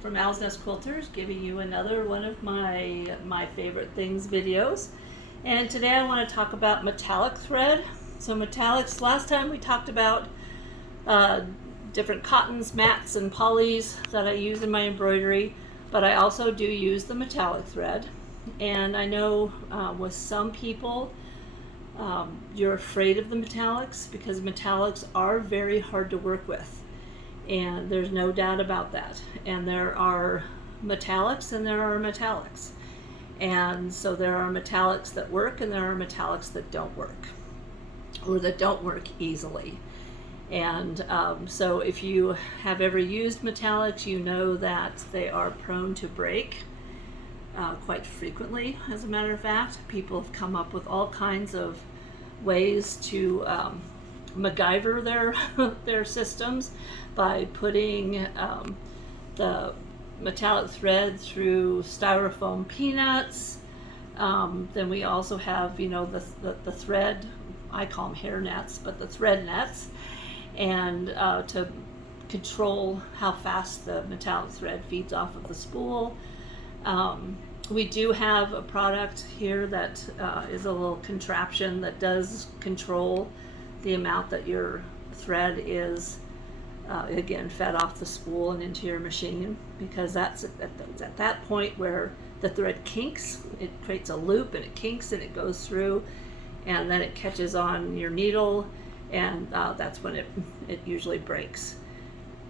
from Owl's Nest Quilters, giving you another one of my favorite things videos. And today I want to talk about metallic thread. So metallics, last time we talked about different cottons, mats, and polys that I use in my embroidery, but I also do use the metallic thread. And I know with some people, you're afraid of the metallics because metallics are very hard to work with. And there's no doubt about that. And there are metallics and there are metallics. And so there are metallics that work and there are metallics that don't work, or that don't work easily. And so if you have ever used metallics, you know that they are prone to break quite frequently. As a matter of fact, people have come up with all kinds of ways to MacGyver their systems by putting the metallic thread through styrofoam peanuts. Then we also have, the thread, I call them hair nets, but the thread nets, and to control how fast the metallic thread feeds off of the spool. We do have a product here that is a little contraption that does control the amount that your thread is, again, fed off the spool and into your machine, because that's at that point where the thread kinks. It creates a loop and it kinks and it goes through, and then it catches on your needle, and that's when it usually breaks.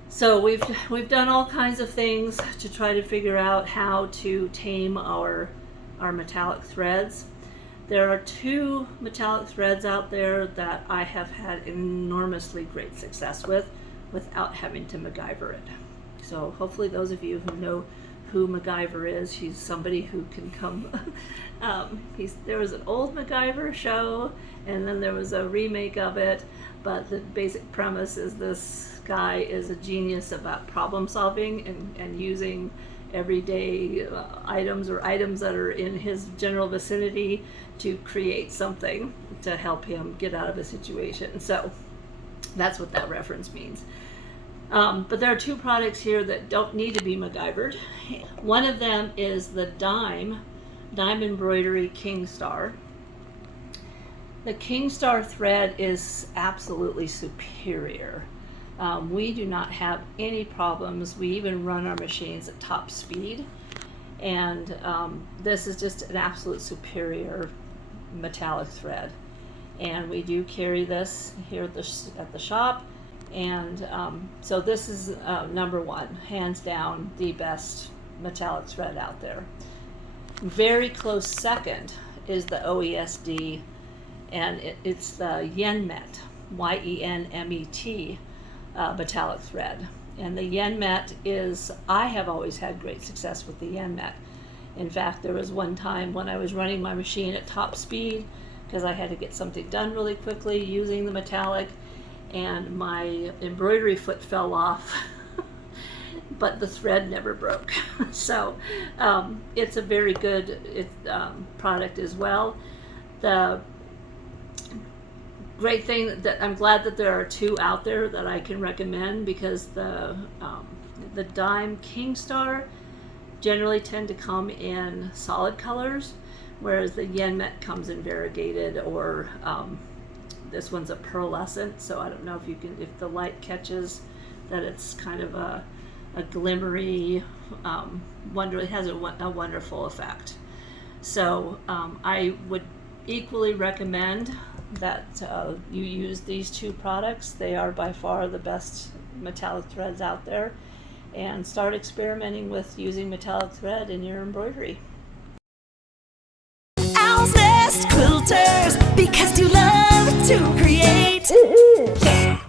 So we've done all kinds of things to try to figure out how to tame our metallic threads. There are two metallic threads out there that I have had enormously great success with without having to MacGyver it. So hopefully those of you who know who MacGyver is, he's somebody who can come. There was an old MacGyver show, and then there was a remake of it, but the basic premise is this guy is a genius about problem solving and using everyday items or items that are in his general vicinity to create something to help him get out of a situation. So that's what that reference means. But there are two products here that don't need to be MacGyvered. One of them is the Dime Embroidery King Star. The King Star thread is absolutely superior. We do not have any problems. We even run our machines at top speed, and this is just an absolute superior metallic thread. And we do carry this here at the shop, and so this is number one, hands down, the best metallic thread out there. Very close second is the OESD, and it's the Yenmet, Yenmet. Metallic thread. And the Yenmet is, I have always had great success with the Yenmet. In fact, there was one time when I was running my machine at top speed because I had to get something done really quickly using the metallic, and my embroidery foot fell off but the thread never broke. So it's a very good product as well. The great thing that I'm glad that there are two out there that I can recommend, because the Dime King Star generally tend to come in solid colors, whereas the Yenmet comes in variegated, or this one's a pearlescent, so I don't know if the light catches that it's kind of a glimmery, it has a wonderful effect. So I would equally recommend that you use these two products. They are by far the best metallic threads out there, and start experimenting with using metallic thread in your embroidery. Owl's Nest Quilters, because you love to create.